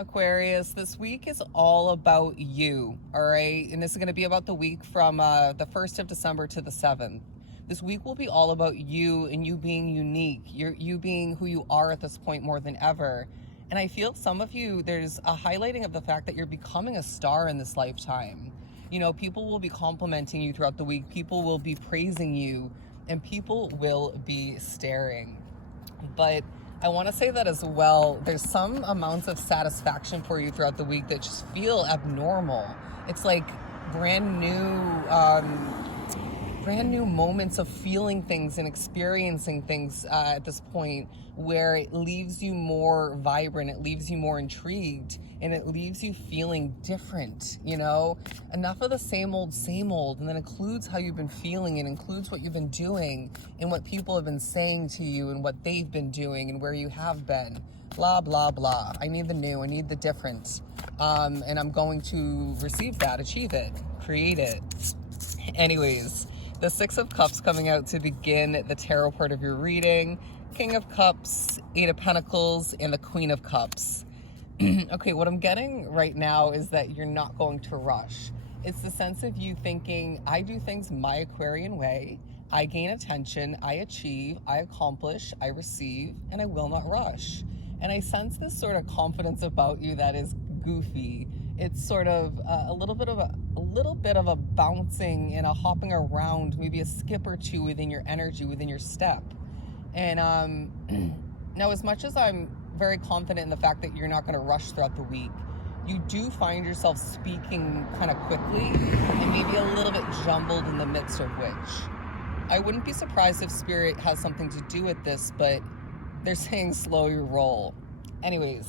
Aquarius, this week is all about you, all right? And this is going to be about the week from the 1st of December to the 7th. This week will be all about you and you being unique, you being who you are at this point more than ever. And I feel some of you, there's a highlighting of the fact that you're becoming a star in this lifetime. You know, people will be complimenting you throughout the week, people will be praising you, and people will be staring. But I want to say that as well, there's some amounts of satisfaction for you throughout the week that just feel abnormal. It's like brand new moments of feeling things and experiencing things at this point, where it leaves you more vibrant, it leaves you more intrigued, and it leaves you feeling different, you know? Enough of the same old, and then includes how you've been feeling, and includes what you've been doing, and what people have been saying to you, and what they've been doing, and where you have been. Blah, blah, blah. I need the new, I need the different. And I'm going to receive that, achieve it, create it. Anyways, the Six of Cups coming out to begin the tarot part of your reading. King of Cups, Eight of Pentacles, and the Queen of Cups. Okay, what I'm getting right now is that you're not going to rush. It's the sense of you thinking, I do things my Aquarian way. I gain attention, I achieve, I accomplish, I receive, and I will not rush. And I sense this sort of confidence about you that is goofy. It's sort of a little bit of a bouncing and a hopping around, maybe a skip or two within your energy, within your step. And now, as much as I'm very confident in the fact that you're not going to rush throughout the week, you do find yourself speaking kind of quickly and maybe a little bit jumbled in the midst of which. I wouldn't be surprised if Spirit has something to do with this, but they're saying slow your roll. Anyways,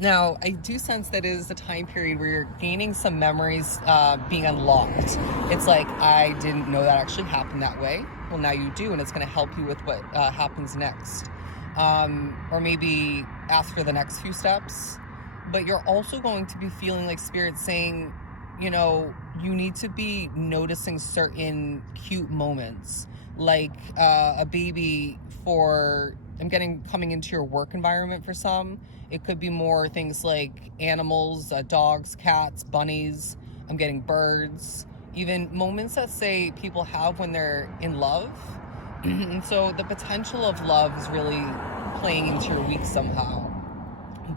now I do sense that it is a time period where you're gaining some memories being unlocked. It's like, I didn't know that actually happened that way. Well, now you do, and it's going to help you with what happens next. Or maybe ask for the next few steps. But you're also going to be feeling like Spirit saying, you know, you need to be noticing certain cute moments, like a baby I'm getting coming into your work environment for some. It could be more things like animals, dogs, cats, bunnies. I'm getting birds, even moments that say people have when they're in love. And so the potential of love is really playing into your week somehow.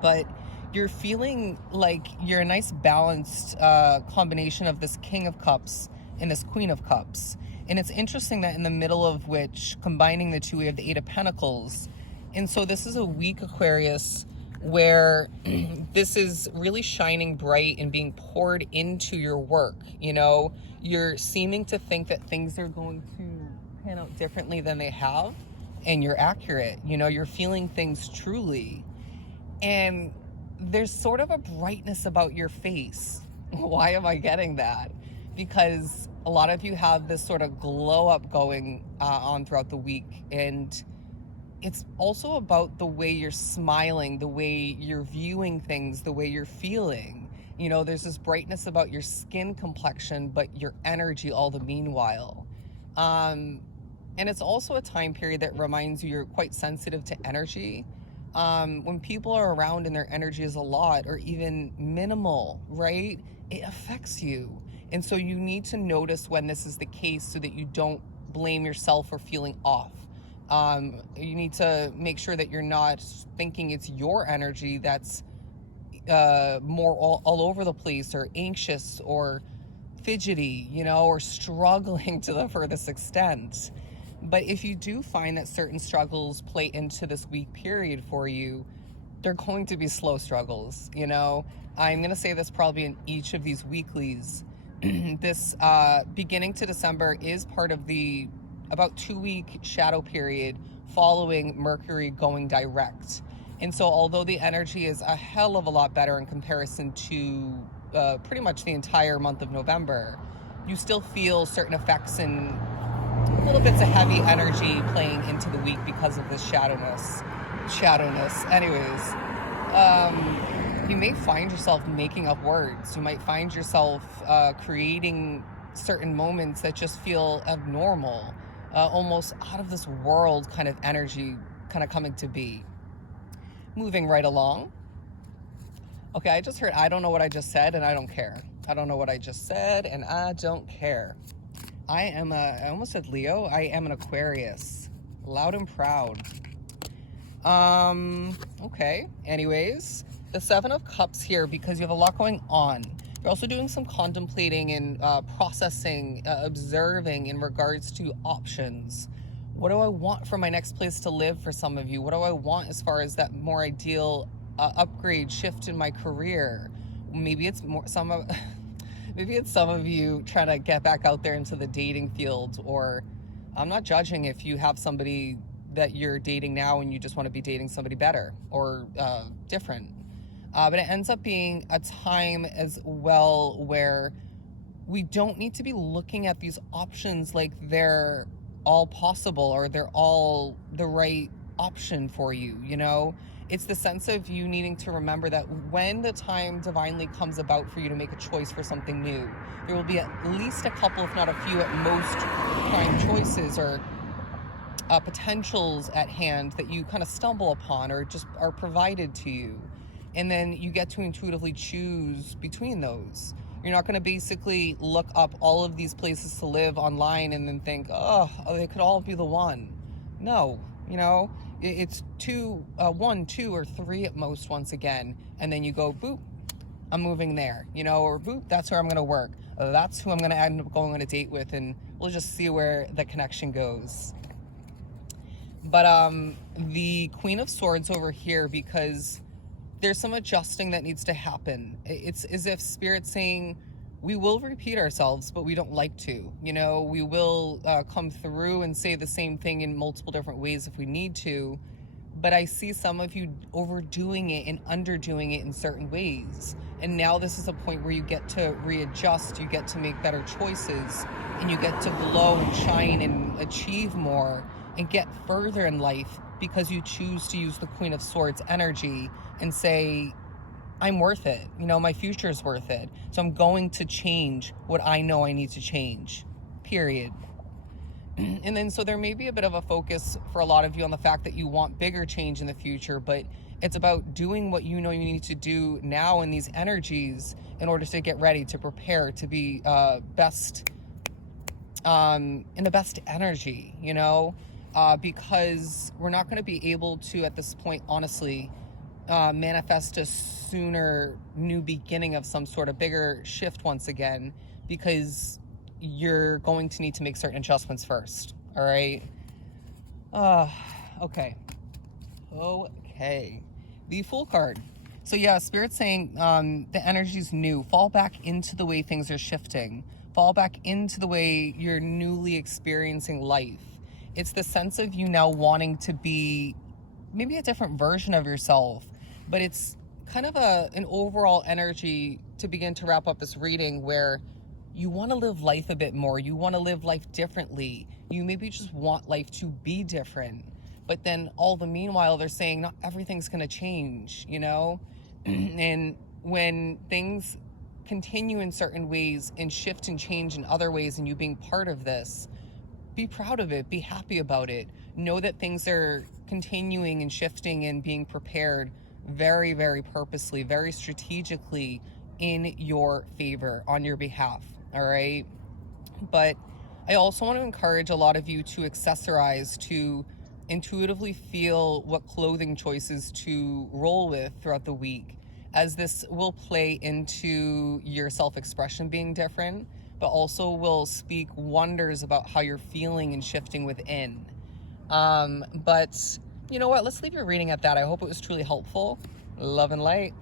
But you're feeling like you're a nice balanced combination of this King of Cups and this Queen of Cups. And it's interesting that in the middle of which, combining the two, we have the Eight of Pentacles. And so this is a week, Aquarius, where this is really shining bright and being poured into your work. You know, you're seeming to think that things are going to pan out differently than they have, and you're accurate. You know, you're feeling things truly. And there's sort of a brightness about your face. Why am I getting that? Because a lot of you have this sort of glow up going on throughout the week. And it's also about the way you're smiling, the way you're viewing things, the way you're feeling. You know, there's this brightness about your skin complexion, but your energy all the meanwhile. And it's also a time period that reminds you you're quite sensitive to energy. When people are around and their energy is a lot or even minimal, right? It affects you. And so you need to notice when this is the case so that you don't blame yourself for feeling off. You need to make sure that you're not thinking it's your energy that's more all over the place, or anxious, or fidgety, you know, or struggling to the furthest extent. But if you do find that certain struggles play into this week period for you, they're going to be slow struggles, you know. I'm going to say this probably in each of these weeklies. This beginning to December is part of the about 2-week shadow period following Mercury going direct. And so although the energy is a hell of a lot better in comparison to pretty much the entire month of November, you still feel certain effects and little bits of heavy energy playing into the week because of this shadowness. Anyways, you may find yourself making up words. You might find yourself creating certain moments that just feel abnormal, almost out of this world kind of energy kind of coming to be. Moving right along. Okay, I just heard, I don't know what I just said and I don't care. I don't know what I just said and I don't care. I almost said Leo. I am an Aquarius. Loud and proud. Okay. Anyways, the Seven of Cups here because you have a lot going on. You're also doing some contemplating and processing, observing in regards to options. What do I want for my next place to live for some of you? What do I want as far as that more ideal upgrade, shift in my career? Maybe it's more maybe it's some of you trying to get back out there into the dating field, or I'm not judging if you have somebody that you're dating now and you just want to be dating somebody better or different. But it ends up being a time as well where we don't need to be looking at these options like they're all possible or they're all the right option for you, you know? It's the sense of you needing to remember that when the time divinely comes about for you to make a choice for something new, there will be at least a couple, if not a few at most, prime choices or potentials at hand that you kind of stumble upon or just are provided to you. And then you get to intuitively choose between those. You're not going to basically look up all of these places to live online and then think, oh, they could all be the one. No, you know, it's one, two, or three at most once again. And then you go, boop, I'm moving there, you know, or boop, that's where I'm going to work. That's who I'm going to end up going on a date with. And we'll just see where the connection goes. But the Queen of Swords over here, because there's some adjusting that needs to happen. It's as if Spirit's saying, we will repeat ourselves, but we don't like to. You know, we will come through and say the same thing in multiple different ways if we need to. But I see some of you overdoing it and underdoing it in certain ways. And now this is a point where you get to readjust, you get to make better choices, and you get to glow and shine and achieve more and get further in life because you choose to use the Queen of Swords energy and say, I'm worth it. You know, my future is worth it. So I'm going to change what I know I need to change, period. And then so there may be a bit of a focus for a lot of you on the fact that you want bigger change in the future, but it's about doing what you know you need to do now in these energies in order to get ready, to prepare, to be best, in the best energy, you know, because we're not going to be able to, at this point, honestly, manifest a sooner new beginning of some sort of bigger shift once again, because you're going to need to make certain adjustments first. All right. Okay. The Fool card. So yeah, Spirit's saying the energy's new. Fall back into the way things are shifting. Fall back into the way you're newly experiencing life. It's the sense of you now wanting to be maybe a different version of yourself, but it's kind of an overall energy to begin to wrap up this reading where you want to live life a bit more. You want to live life differently. You maybe just want life to be different. But then all the meanwhile, they're saying not everything's going to change, you know? And when things continue in certain ways and shift and change in other ways, and you being part of this, be proud of it. Be happy about it. Know that things are continuing and shifting and being prepared very, very purposely, very strategically in your favor, on your behalf. All right. But I also want to encourage a lot of you to accessorize, to intuitively feel what clothing choices to roll with throughout the week, as this will play into your self-expression being different, but also will speak wonders about how you're feeling and shifting within. But you know what? Let's leave your reading at that. I hope it was truly helpful. Love and light.